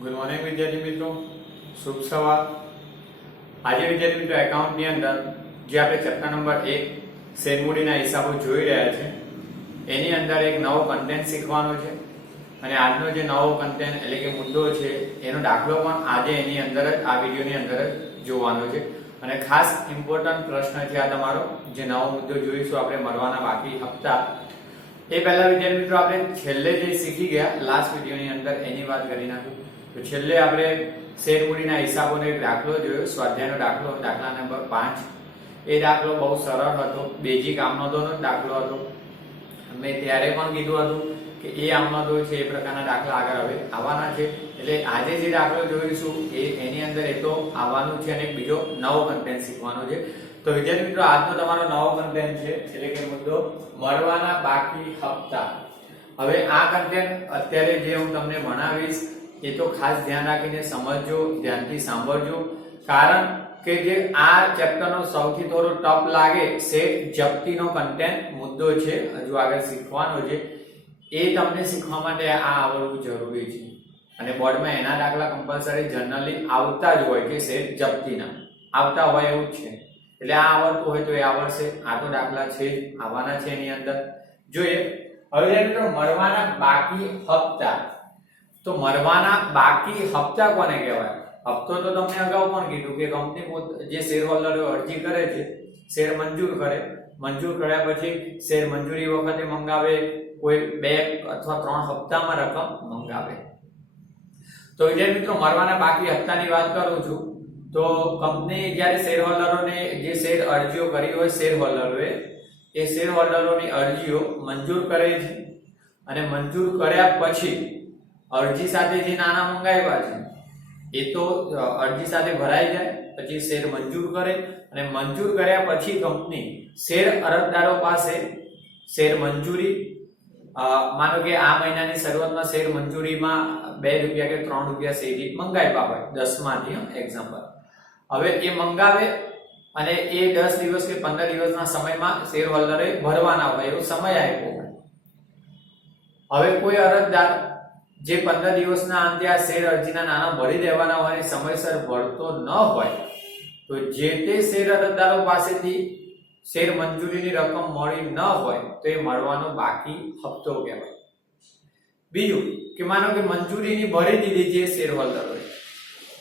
Good morning વિદ્યાર્થી મિત્રો, શુભ સવાર। આજે વિદ્યાર્થી મિત્રો એકાઉન્ટની અંદર જે આપણે ચેપ્ટર નંબર 1 શેરમૂડીના હિસાબો જોઈ રહ્યા છે એની અંદર એક નવો કન્ટેન્ટ શીખવાનો છે અને આજનો જે નવો કન્ટેન્ટ એટલે કે મુદ્દો છે એનો દાખલો પણ આજે એની અંદર જ આ વિડિયોની અંદર જ જોવાનો છે અને ખાસ ઇમ્પોર્ટન્ટ પ્રશ્ન છે આ તમારો જે નવો મુદ્દો જોઈશું આપણે મળવાના બાકી હપ્તા। એ પહેલા વિદ્યાર્થી મિત્રો આપણે છેલ્લે જે શીખી ગયા લાસ્ટ વિડિયોની અંદર એની વાત કરી નાખું તો છેલ્લે આપણે શેરમૂડીના હિસાબોનો એક દાખલો જોયો, સ્વાધ્યાયનો દાખલો, દાખલા નંબર 5। એ દાખલો બહુ સરળ હતો, બેઝિક આમનોંધોનો જ દાખલો હતો। મેં ત્યારે પણ કીધું હતું કે એ આમનોંધો છે એ પ્રકારના દાખલા આગળ હવે આવવાના છે, એટલે આજે જે દાખલો જોઈશું એની અંદર એ તો આવવાનું છે અને એક બીજો નવો કન્ટેન્ટ શીખવાનો છે। તો વિદ્યાર્થી મિત્રો આજનો તમારો નવો કન્ટેન્ટ છે એટલે કે મુદ્દો મળવાના બાકી હપ્તા। હવે આ કન્ટેન્ટ અત્યારે જે હું તમને ભણાવીશ એ તો ખાસ ધ્યાન રાખીને સમજજો, ધ્યાનથી સાંભળજો, કારણ કે જે આ ચેપ્ટરનો સૌથી થોડો ટફ લાગે શેર જપ્તીનો કન્ટેન્ટ મુદ્દો છે, હજુ આગળ શીખવાનો છે, એ તમને શીખવા માટે આ આવડવું જરૂરી છે અને બોર્ડમાં એના દાખલા કમ્પલસરી જનરલી આવતા જ હોય કે શેર જપ્તીના આવતા હોય એવું જ છે, એટલે આ આવડતું હોય તો એ આવડશે। આ તો દાખલા છે જ, આવવાના છે એની અંદર। જોઈએ હવે મિત્રો મળવાના બાકી હપ્તા। તો મળવાના બાકી હપ્તા કોને કહેવાય? હપ્તો તો તમને અગાઉ પણ કીધું કે કંપની જે શેર હોલ્ડરો અરજી કરે છે, શેર મંજૂર કરે, મંજૂર કર્યા પછી શેર મંજૂરી વખતે મંગાવે, કોઈ 2 અથવા 3 હપ્તામાં રકમ મંગાવે। તો વિદ્યાર્થી મિત્રો મળવાના બાકી હપ્તાની વાત કરું છું તો કંપની જ્યારે શેર હોલ્ડરોને જે શેર અરજીઓ કરી હોય શેર હોલ્ડરોએ એ શેર હોલ્ડરોની અરજીઓ મંજૂર કરે છે અને મંજૂર કર્યા પછી અરજી સાથે જે નાણાં મંગાવ્યા છે એ તો અરજી સાથે ભરાઈ જાય, પછી શેર મંજૂર કરે અને મંજૂર કર્યા પછી કંપની શેર અરજદારો પાસે શેર મંજૂરી માનો કે આ મહિનાની શરૂઆતમાં શેર મંજૂરીમાં 2 રૂપિયા કે 3 રૂપિયા શેરી મંગાવ્યા હોય 10 માંથી એક્ઝામ્પલ, હવે એ મંગાવે અને એ 10 દિવસ કે 15 દિવસના સમયમાં શેર હોલ્ડરે ભરવાના હોય એવો સમય આપ્યો હોય। હવે કોઈ અરજદાર જે 15 દિવસના અંતે આ શેર અરજીના નાણાં ભરી દેવાના હોય સમયસર ભરતો ન હોય તો જે તે શેર અરજદારો પાસેથી શેર મંજૂરીની રકમ મળી ન હોય તો એ મળવાનો બાકી હપ્તો કહેવાય। બીજું કે માનો કે મંજૂરીની ભરી દીધી જે શેર હોલ્ડરોએ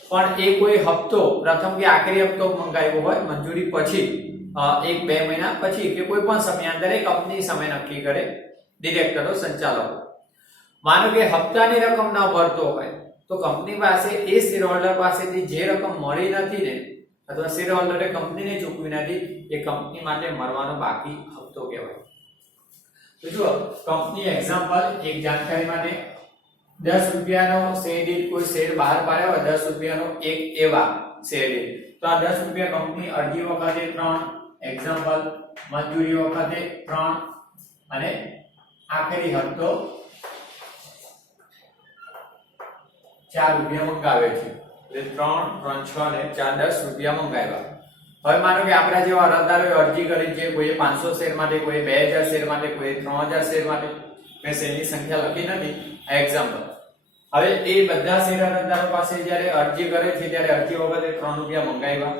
પણ એ કોઈ હપ્તો પ્રથમ કે આખરી હપ્તો મંગાવ્યો હોય મંજૂરી પછી 1-2 મહિના પછી કે કોઈ પણ સમયાંતરે કંપની સમય નક્કી કરે ડિરેક્ટરો સંચાલકો, માનો કે હપ્તાની રકમ ન ભરતો હોય તો કંપની પાસે એ શેર હોલ્ડર પાસેથી જે રકમ મળી નથી ને અથવા શેર હોલ્ડરે કંપનીને ચૂકવી નથી એ કંપની માટે મળવાનો બાકી હપ્તો કહેવાય। તો જુઓ કંપની એક્ઝામ્પલ એક જાણકારી માટે 10 રૂપિયાનો શેર દીઠ કોઈ શેર બહાર પાડ્યા હોય 10 રૂપિયાનો એક એવા શેર દીઠ, તો આ 10 રૂપિયા કંપની અરજી વખતે 3, એક્ઝામ્પલ મંજૂરી વખતે 3 અને આખરી હપ્તો 4 રૂપિયા મંગાવે છે, એટલે 3, 6 ને 4 10 રૂપિયા મંગાવ્યા। હવે માનો કે આપણા જેવા અરજદારોએ અરજી કરી છે, કોઈએ 500 શેર માટે, કોઈએ 2000 શેર માટે, કોઈએ 3000 શેર માટે, મેં શેરની સંખ્યા લખી નથી, આ એક્ઝામ્પલ। હવે એ બધા શેર અરજદારો પાસે જ્યારે અરજી કરે છે ત્યારે અરજી વખતે 3 રૂપિયા મંગાવ્યા,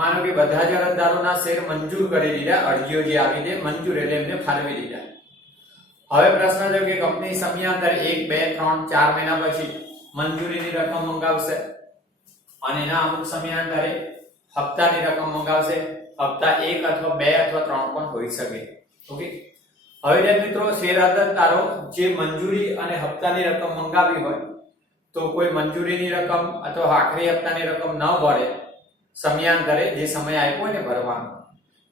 માનો કે બધા જ અરજદારોના શેર મંજૂર કરી દીધા, અરજીઓ જે આવી છે મંજૂર એટલે એમને ફાળવી દીધા। હવે પ્રશ્ન છે કે કંપની સમયાંતરે 1, 2, 3, 4 મહિના પછી મંજૂરીની રકમ મંગાવશે અને એના અમુક સમયાંતરે હપ્તાની રકમ મંગાવશે, હપ્તા 1 અથવા 2 અથવા 3 પણ હોઈ શકે। ઓકે, હવે મિત્રો શેર અરજદારો જે મંજૂરી અને હપ્તાની રકમ મંગાવી હોય તો કોઈ મંજૂરીની રકમ અથવા આખરી હપ્તાની રકમ ન ભરે સમયાંતરે જે સમય આપ્યો ને ભરવાનો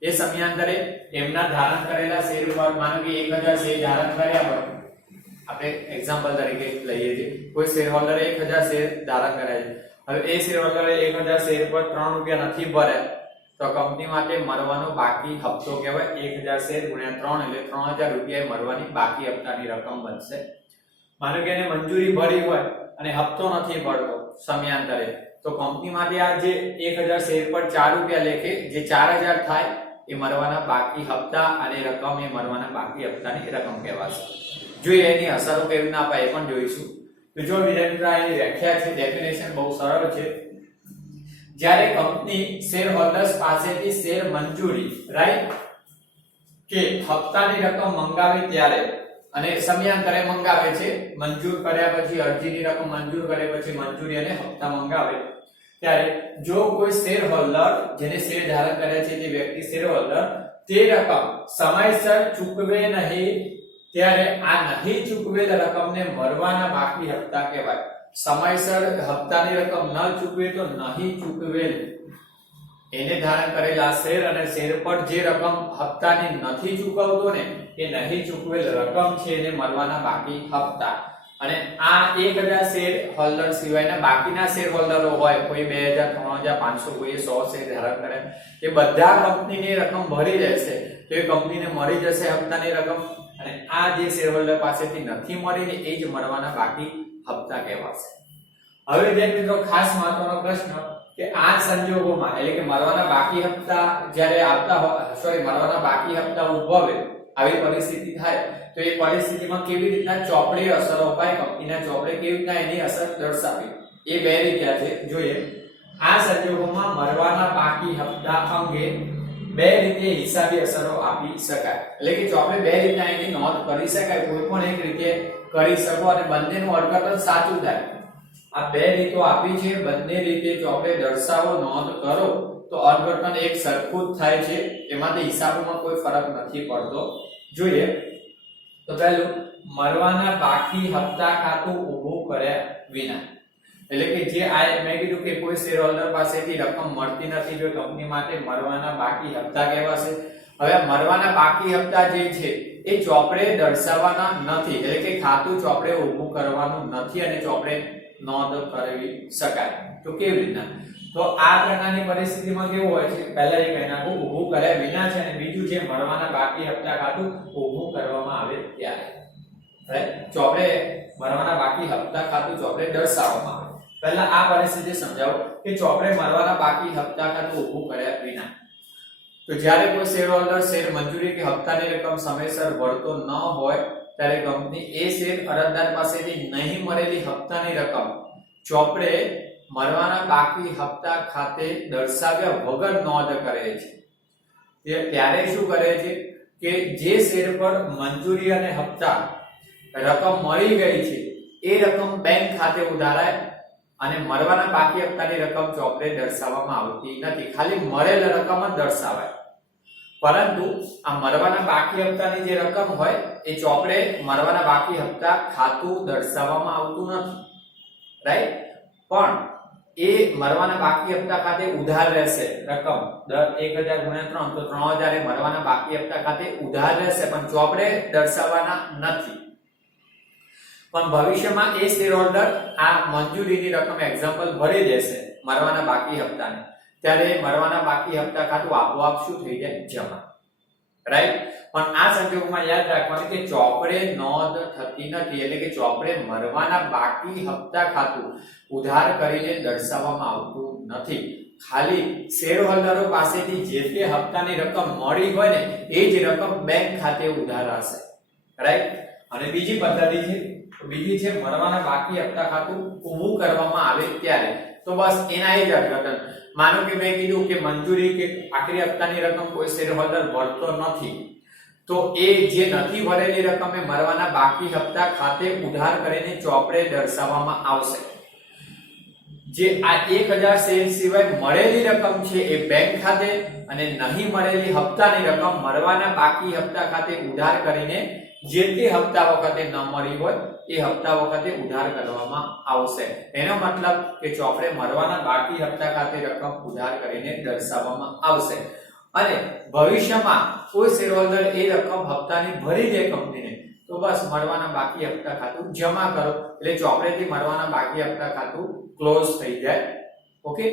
એ સમયાંતરે એમના ધારણ કરેલા શેર ઉપર માનો કે 1000 શેર ધારણ કર્યા હોય, આપણે એક્ઝામ્પલ તરીકે લઈએ છીએ, કોઈ શેર હોલ્ડરે 1000 શેર ધારણ કર્યા છે, હવે એ શેર હોલ્ડરે 1000 શેર પર 3 રૂપિયા નથી ભર્યા તો કંપની માટે મળવાનો બાકી હપ્તો કહેવાય। 1000 શેર ગુણ્યા 3 એટલે 3000 રૂપિયા મળવાની બાકી હપ્તાની રકમ બનશે। માનો કે એને મંજૂરી ભરી હોય અને હપ્તો નથી ભરતો સમયાંતરે તો કંપની માટે આ જે 1000 શેર પર 4 રૂપિયા લેખે જે 4000 થાય એ મળવાના બાકી હપ્તા અને રકમ એ મળવાના બાકી હપ્તાની રકમ કહેવાશે। જોઈએ એની અસરો કેવી રીતના આપણે એ પણ જોઈશું। તો જો વિદ્યાર્થી મિત્રો આની વ્યાખ્યા છે, ડેફિનેશન બહુ સરળ છે. જ્યારે કંપની શેર હોલ્ડર્સ પાસેથી શેર મંજૂરી રાઈટ કે હપ્તાની રકમ મંગાવે ત્યારે અને સમયાંતરે મંગાવે છે, મંજૂર કર્યા પછી અરજીની રકમ મંજૂર કરે પછી મંજૂરી અને હપ્તા મંગાવે ત્યારે જો કોઈ શેર હોલ્ડર જેને શેર ધારણ કર્યા છે તે વ્યક્તિ શેર હોલ્ડર તે રકમ સમયસર ચૂકવે નહીં ત્યારે આ નહીં ચૂકવેલ રકમને મરવાના બાકી હપ્તા કહેવાય. સમયસર હપ્તાની રકમ ન ચૂકવે તો નહીં ચૂકવેલ એને ધારણ કરેલા શેર અને શેર પર જે રકમ હપ્તાની નથી ચૂકવતો ને એ નહીં ચૂકવેલ રકમ છે એને મરવાના બાકી હપ્તા. અને આ 1000 શેર હોલ્ડર સિવાયના બાકીના શેર હોલ્ડરો હોય, કોઈ 2000, 3500, કોઈ 100 શેર ધારણ કરે, એ બધા કંપનીની રકમ ભરી રહેશે તો એ કંપનીને મળી જશે હપ્તાની રકમ. અને આ જે શેર હોલ્ડર પાસેથી નથી મળી ને એ જ મરવાના બાકી હપ્તા કહેવાશે. હવે વિદ્યાર્થી મિત્રો ખાસ મહત્વનો પ્રશ્ન કે આ સંજોગોમાં એટલે કે મરવાના બાકી હપ્તા જ્યારે આવતા હોય, મરવાના બાકી હપ્તા ઉદ્ભવે, આવી પરિસ્થિતિ થાય તો એ પરિસ્થિતિમાં કેવી રીતના ચોપડે અસરો અપાય, કંપનીના ચોપડે કેવી રીતના એની અસર દર્શાવી, એ બે રીત છે. જોઈએ આ સંજોગોમાં મરવાના બાકી હપ્તા અંગે બે રીતે હિસાબી અસરો આપી શકાય. એટલે કે ચોપડે બે રીતના એની નોંધ કરી શકાય, કોઈ પણ એક રીતે કરી શકો અને બંનેનું અર્થઘટન સાચું થાય. આ બે રીતો આપી છે, બંને રીતે ચોપડે દર્શાવો, નોંધ કરો તો અર્થઘટન એક સરખું જ થાય છે, એમાંથી હિસાબોમાં કોઈ ફરક નથી પડતો. જોઈએ તો પહેલું મરવાના બાકી હપ્તા ખાતું ઊભું કર્યા વિના, એટલે કે જે આ મેં કીધું કે કોઈ શેર હોલ્ડર પાસેથી રકમ મળતી નથી જો કંપની માટે મરવાના બાકી હપ્તા કહેવાશે. હવે મરવાના બાકી હપ્તા જે છે એ ચોપડે દર્શાવવાના નથી, એટલે કે ખાતું ચોપડે ઊભું કરવાનું નથી અને ચોપડે નોંધ કરવી શકાય. તો કેવી રીતના? તો આ પ્રકારની પરિસ્થિતિમાં કેવું હોય છે, પહેલા એ કહી નાખું ઊભું કર્યા વિના છે અને બીજું છે મરવાના બાકી હપ્તા ખાતું ઊભું કરવામાં આવે ત્યારે. રાઈટ, ચોપડે મરવાના બાકી હપ્તા ખાતું ચોપડે દર્શાવવામાં આવે. પહેલા આ પરિસ્થિતિ સમજાવો કે ચોપડે મરવાના બાકી હપ્તા ખાતું ઊભું કર્યા વિના. તો જ્યારે કોઈ શેર હોલ્ડર શેર મંજૂરી કે હપ્તાની રકમ સમયસર ભરતો ન હોય ત્યારે કંપની એ શેર અરજદાર પાસેથી નહીં મળેલી હપ્તાની રકમ ચોપડે મરવાના બાકી હપ્તા ખાતે દર્શાવ્યા વગર નોંધ કરે છે. ત્યારે શું કરે છે કે જે શેર પર મંજૂરી અને હપ્તા રકમ મળી ગઈ છે એ રકમ બેંક ખાતે ઉધારાય અને મરવાના બાકી હપ્તાની રકમ ચોપડે દર્શાવવામાં આવતી નથી, ખાલી મળેલ રકમ જ દર્શાવાય. પરંતુ આ મરવાના બાકી હપ્તાની જે રકમ હોય એ ચોપડે મરવાના બાકી હપ્તા ખાતું દર્શાવવામાં આવતું નથી. રાઈટ, પણ એ મરવાના બાકી હપ્તા ખાતે ઉધાર રહેશે રકમ 1000 ગુણ્યા 3 તો 3000 એ મરવાના બાકી હપ્તા ખાતે ઉધાર રહેશે પણ ચોપડે દર્શાવવાના નથી. પણ ભવિષ્યમાં એ શેર હોલ્ડર આ મંજૂરીની રકમ એક્ઝામ્પલ ભરી દેશે મરવાના બાકી હપ્તાને, ત્યારે મરવાના બાકી હપ્તા ખાતું આપોઆપ શું થઈ જાય? જમા. રાઈટ, પણ આ સંજોગોમાં યાદ રાખવાનું કે ચોપડે નોંધ થતી નથી, એટલે કે ચોપડે મરવાના બાકી હપ્તા ખાતું ઉધાર કરીને દર્શાવવામાં આવતું નથી. ખાલી શેર હોલ્ડરો પાસેથી જે તે હપ્તાની રકમ મળી હોય ને એ જ રકમ બેંક ખાતે ઉધાર હશે. રાઈટ, અને બીજી પદ્ધતિ છે, બીજી છે મરવાના બાકી હપ્તા ખાતું ઊભું કરવામાં આવે ત્યારે. તો બસ એના એ જ અર્થઘટન. માનો કે મેં કીધું કે મંજૂરી કે આખરી હપ્તાની રકમ કોઈ શેર હોલ્ડર ભરતો નથી તો એ જે નથી ભરેલી રકમ એ મરવાના બાકી હપ્તા ખાતે ઉધાર કરીને ચોપડે દર્શાવવામાં આવશે. જે આ 1000 શેર સિવાય મળેલી રકમ છે એ બેંક ખાતે અને નહીં મળેલી હપ્તાની રકમ મરવાના બાકી હપ્તા ખાતે ઉધાર કરીને જે તે હપ્તા વખતે ન મળી હોય એ હપ્તા વખતે ઉધાર કરવામાં આવશે. એનો મતલબ કે ચોપડે મરવાના બાકી હપ્તા ખાતે રકમ ઉધાર કરીને દર્શાવવામાં આવશે. અને ભવિષ્યમાં કોઈ શેર હોલ્ડર એ રકમ હપ્તાની ભરી દે કંપનીને તો બસ મરવાના બાકી હપ્તા ખાતું જમા કરો એટલે ચોપડેથી મરવાના બાકી હપ્તા ખાતું ક્લોઝ થઈ જાય. ઓકે,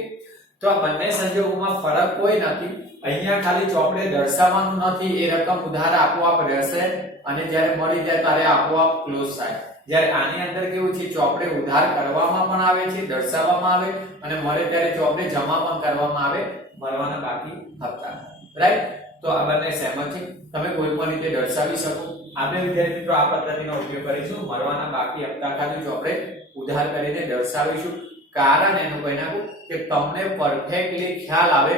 તો આ બંને સંજોગોમાં ફરક કોઈ નથી. અહીંયા ખાલી ચોપડે દર્શાવવાનું નથી, એ રકમ ઉધાર આપોઆપ રહેશે અને જ્યારે મળી જાય ત્યારે આપોઆપ ક્લોઝ થાય. જ્યારે આની અંદર કેવું છે, ચોપડે ઉધાર કરવામાં પણ આવે છે, દર્શાવવામાં આવે અને મળે ત્યારે ચોપડે જમા પણ કરવામાં આવે મરવાના બાકી હપ્તા. રાઈટ, તો આ બંને સહેમત છે, તમે કોઈ પણ રીતે દર્શાવી શકો. આપણે વિદ્યાર્થી મિત્રો આ પદ્ધતિનો ઉપયોગ કરીશું મરવાના બાકી હપ્તા ખાતું જો આપણે ઉધાર કરીને દર્શાવીશું કારણ એનું કહી નાખું કે તમને પરફેક્ટલી ખ્યાલ આવે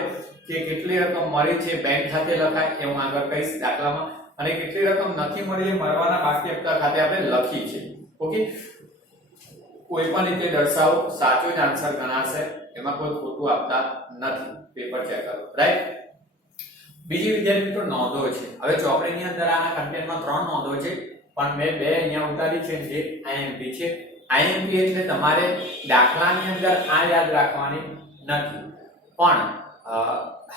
કે કેટલી રકમ મળી છે બેંક ખાતે લખાય એ હું આગળ કહીશ દાખલામાં અને કેટલી રકમ નથી મળી મરવાના બાકી હપ્તા ખાતે આપણે લખી છે ઓકે કોઈ પણ રીતે દર્શાવો સાચો જ આન્સર ગણાશે એમાં કોઈ ખોટું આપતા નથી પેપર ચેક કરો રાઈટ બીજી વિદ્યાર્થી મિત્રો નોંધો છે હવે ચોપડીની અંદર આના કન્ટેન્ટમાં 3 નોંધો છે પણ મેં બે અહીંયા ઉતારી છે જે આઈએમપી છે આઈએમપી એટલે તમારે દાખલાની અંદર આ યાદ રાખવાની નથી પણ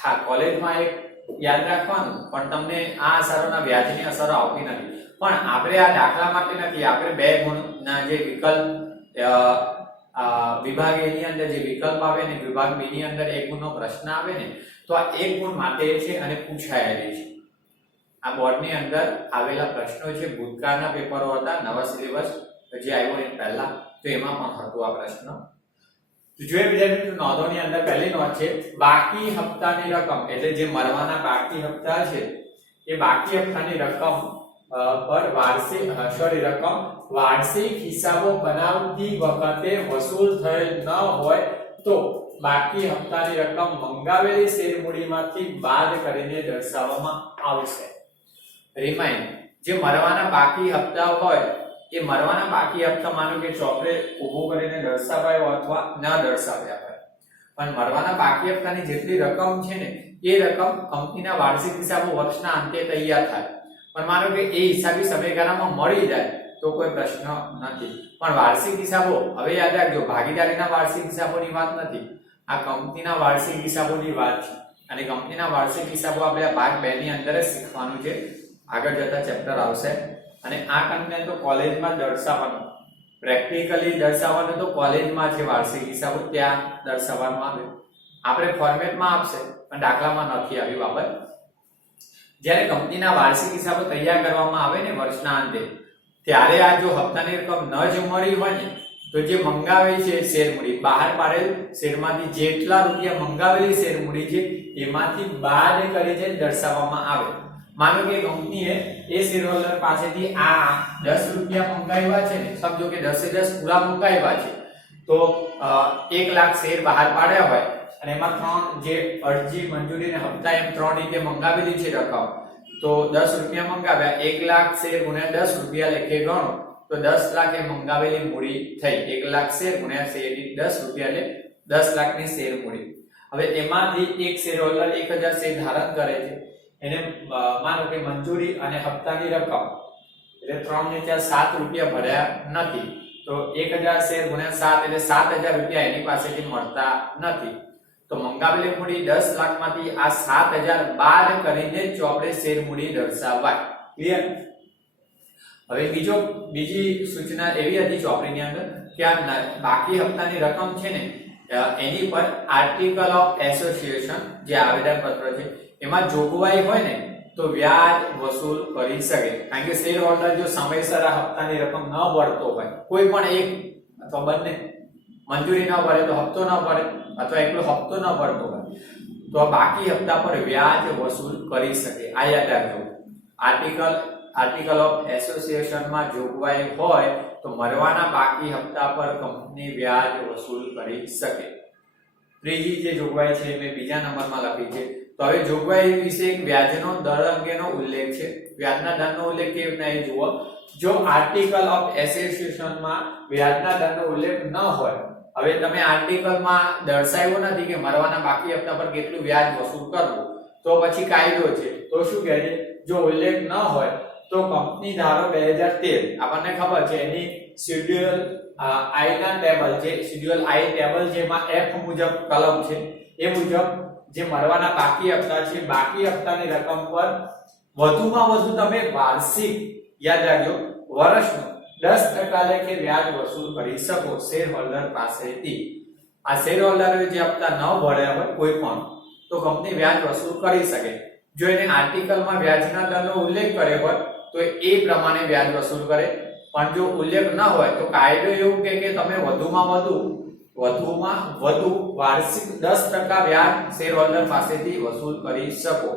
હા કોલેજમાં એક યાદ રાખવાનું પણ તમને આ અસરોના વ્યાજની અસરો આવતી નથી પણ આપણે આ દાખલા માટે નથી આપણે બે ગુણના જે વિકલ્પ વિભાગ A ની અંદર જે વિકલ્પ આવે ને વિભાગ B ની અંદર એક ગુણનો પ્રશ્ન આવે ને તો આ એક ગુણ માટે છે અને પૂછાયેલી છે આ બોર્ડની અંદર આવેલા પ્રશ્નો છે ભૂતકાળના પેપરો હતા નવા સિલેબસ જે આવ્યો એ પહેલા તો એમાં પણ હતો આ પ્રશ્ન તો જોઈએ વિદ્યાર્થી નોંધોની અંદર પહેલી નોંધ છે બાકી હપ્તાની રકમ એટલે જે મરવાના બાકી હપ્તા છે એ બાકી હપ્તાની રકમ પર વાર્ષિક હિસાબો બનાવતી વખતે વસૂલ થયેલ ન હોય તો બાકી હપ્તાની રકમ મંગાવેલી શેરમૂડીમાંથી બાદ કરીને દર્શાવવામાં આવશે રિમાઇન્ડ જે મરવાના બાકી હપ્તા હોય એ મરવાના બાકી હપ્તા માનો કે ચોપડે ઊભો કરીને દર્શાવાયો અથવા ન દર્શાવ્યા હોય પણ મરવાના બાકી હપ્તાની જેટલી રકમ છે ને એ રકમ કંપનીના વાર્ષિક હિસાબો વર્ષના અંતે તૈયાર થાય પણ માનો કે એ હિસાબી સમયગાળામાં મળી જાય તો કોઈ પ્રશ્ન નથી પણ વાર્ષિક હિસાબો હવે યાદ રાખજો ભાગીદારીના વાર્ષિક હિસાબોની વાત નથી આ કંપનીના વાર્ષિક હિસાબોની વાત છે અને કંપનીના વાર્ષિક હિસાબો આપણે ભાગ 2 ની અંદર જ શીખવાનું છે આગળ જતા ચેપ્ટર આવશે અને આ કન્ટેન્ટ તો કોલેજમાં દર્શાવવાનું પ્રેક્ટિકલી દર્શાવવાનું તો કોલેજમાં છે વાર્ષિક હિસાબો ત્યાં દર્શાવવાનું આવે આપણે ફોર્મેટમાં આપશે પણ દાખલામાં નથી આવી બાબત જ્યારે કંપનીના વાર્ષિક હિસાબો તૈયાર કરવામાં આવે ને વર્ષના અંતે ત્યારે આ જો હપ્તાની રકમ ન જ મળી હોય ને તો જે મંગાવેલી છે શેરમૂડી બહાર પાડેલ શેરમાંથી જેટલા રૂપિયા મંગાવેલી શેરમૂડી છે એમાંથી બાદ કરીને દર્શાવવામાં આવે માનો કે કંપનીએ એ શેરહોલ્ડર પાસેથી આ 10 રૂપિયા મંગાવ્યા છે ને સમજો કે 10 પૂરા મંગાવ્યા છે તો 1 લાખ શેર બહાર પાડ્યા હોય અને એમાં 3 જે અરજી મંજૂરી ને હપ્તા એમ 3 રીતે મંગાવેલી છે રકમ તો 10 રૂપિયા મંગાવ્યા 1 લાખ શેર ગુણ્યા 10 રૂપિયા લેખે ગણો તો 10 લાખ એ મંગાવેલી મૂડી થઈ 1 લાખ શેર ગુણ્યા શેરની 10 રૂપિયા એટલે 10 લાખની શેર મૂડી હવે એમાંથી એક શેર હોલ્ડર 1000 શેર ધારણ કરે છે એને માનો કે મંજૂરી અને હપ્તાની રકમ એટલે 3 ને 7 રૂપિયા ભર્યા નથી તો 1000 શેર ગુણ્યા 7 એટલે 7000 રૂપિયા એની પાસેથી મળતા નથી તો મંગાવેલી મૂડી 10 લાખમાંથી આ 7000 બાદ કરીને ચોપડે શેર મૂડી દર્શાવાય ક્લિયર હવે બીજી સૂચના એવી હતી ચોપડીની અંદર કે આ બાકી હપ્તાની રકમ છે ને એની પર આર્ટિકલ ઓફ એસોસિએશન જે આવેદન પત્ર છે એમાં જોગવાઈ હોય ને તો વ્યાજ વસૂલ કરી શકે કારણ કે શેર હોલ્ડર જો સમયસર આ હપ્તાની રકમ ન ભરતો હોય કોઈ પણ એક અથવા બંને મંજૂરી ન ભરે તો હપ્તો ન ભરે અથવા એકલો હપ્તો ન ભરતો હોય તો બાકી હપ્તા પર વ્યાજ વસૂલ કરી શકે આ યાદ રાખજો આર્ટિકલ ઓફ એસોસિએશન માં જોગવાઈ હોય તો મરવાના બાકી હપ્તા પર કંપની વ્યાજ વસૂલ કરી શકે ત્રીજી જે જોગવાઈ છે મેં બીજા નંબરમાં લખી છે તો હવે જોગવાઈ વિશે એક વ્યાજનો દર અંગેનો ઉલ્લેખ છે વ્યાજના દરનો ઉલ્લેખ કેવી રીતે જુઓ જો આર્ટિકલ ઓફ એસોસિએશન માં વ્યાજના દરનો ઉલ્લેખ ન હોય હવે તમે આર્ટિકલમાં દર્શાવ્યું નથી કે મરવાના બાકી હપ્તા પર કેટલું વ્યાજ વસૂલ કરવું તો પછી કાયદો છે તો શું કહે છે જો ઉલ્લેખ ન હોય તો કંપની ધારો 2013 આપણને ખબર છે એની શેડ્યુલ આઈ ના ટેબલ છે શેડ્યુલ આઈ ટેબલ જેમાં એફ મુજબ કલમ છે એ મુજબ જે મરવાના બાકી હપ્તા છે બાકી હપ્તાની રકમ પર વધુમાં વધુ તમે વાર્ષિક યાદ રાખજો વર્ષનું 10% લેખે વ્યાજ વસૂલ કરી શકો શેર હોલ્ડર પાસેથી આ શેર હોલ્ડર જે હપ્તા ન ભર્યા હોય કોઈ પણ તો કંપની વ્યાજ વસૂલ કરી શકે જો એને આર્ટિકલમાં વ્યાજના દરનો ઉલ્લેખ કર્યો હોય તો એ પ્રમાણે વ્યાજ વસૂલ કરે પણ જો ઉલ્લેખ ન હોય તો કાયદો એવું કે તમે વધુમાં વધુ વાર્ષિક 10% વ્યાજ શેર હોલ્ડર પાસેથી વસૂલ કરી શકો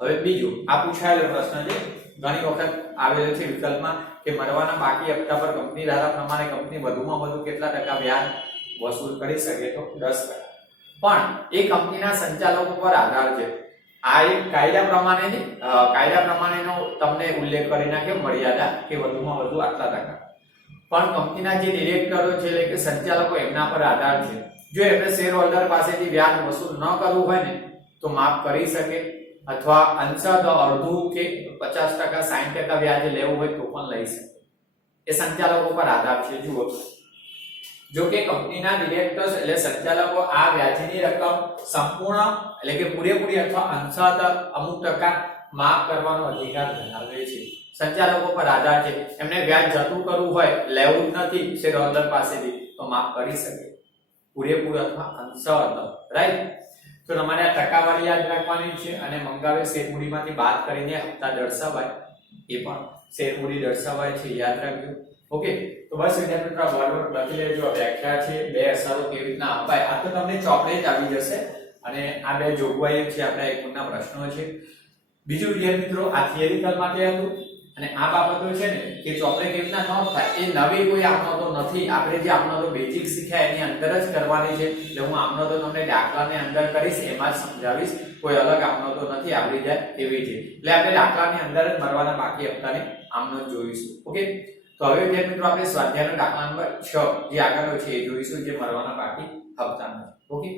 હવે બીજું આ પૂછાયેલો પ્રશ્ન છે ઘણી વખત આવેલો છે વિકલ્પમાં કે મરવાના બાકી હપ્તા પર કંપની ધારા પ્રમાણે કંપની વધુમાં વધુ કેટલા ટકા વ્યાજ વસૂલ કરી શકે તો 10%. પણ એ કંપનીના સંચાલકો પર આધાર છે. આ એક કાયદા પ્રમાણેનો તમને ઉલ્લેખ કરી નાખ્યો મર્યાદા કે વધુમાં વધુ આટલા ટકા. પણ કંપનીના જે ડિરેક્ટરો છે એટલે કે સંચાલકો એમના પર આધાર છે. જો એમને શેર હોલ્ડર પાસેથી વ્યાજ વસૂલ ન કરવું હોય ને તો માફ કરી શકે અથવા અંશતઃ અડધું કે 50% 60% વ્યાજ લેવું હોય તો પણ લઈ શકે. એ સંચાલકો પર આધાર છે. જુઓ, જો કે કંપનીના ડિરેક્ટર્સ એટલે સંચાલકો આ વ્યાજની રકમ સંપૂર્ણ એટલે કે પૂરેપૂરી અથવા અંશતઃ અમુક ટકા માફ કરવાનો અધિકાર ધરાવે છે. સંચાલકો પર આધાર છે. એમને વ્યાજ જતું કરવું હોય, લેવું જ નથી શેર હોલ્ડર પાસેથી તો માફ કરી શકે પૂરેપૂરું અથવા અંશતઃ. રાઈટ? તો તમારે આ ટકાવારી યાદ રાખવાની છે અને મંગાવે શેરમૂડીમાંથી બાદ કરીને હપ્તા દર્શાવાય એ પણ શેરમૂડી દર્શાવાય છે, યાદ રાખજો. ઓકે, તો બસ વિદ્યાર્થી મિત્રો બરાબર લખી લેજો. વ્યાખ્યા છે, બે અસરો કેવી રીતના અપાય આ તો તમને ચોપડે જ આવી જશે અને આ બે જોગવાઈઓ છે આપણા એકમના પ્રશ્નો છે. બીજું વિદ્યાર્થી મિત્રો આ થિયરિકલ માટે હતું અને આ બાબતો છે ને કે ચોપડે કેવી રીતના ન થાય એ નવી કોઈ આપનો તો નથી. આપણે જે આપનો તો બેઝિક શીખ્યા એની અંદર જ કરવાની છે. એટલે હું આપનો તો તમને દાખલાની અંદર કરીશ, એમાં જ સમજાવીશ. કોઈ અલગ આપનો તો નથી, આવડી જાય એવી છે. એટલે આપણે દાખલાની અંદર જ મરવાના બાકી હપ્તાને આમનો જ જોઈશું. ઓકે, તો હવે વિદ્યાર્થી મિત્રો આપણે સ્વાધ્યાયનો દાખલા નંબર 6 જે આગળનો છે એ જોઈશું, જે મરવાના બાકી હપ્તાનો. ઓકે.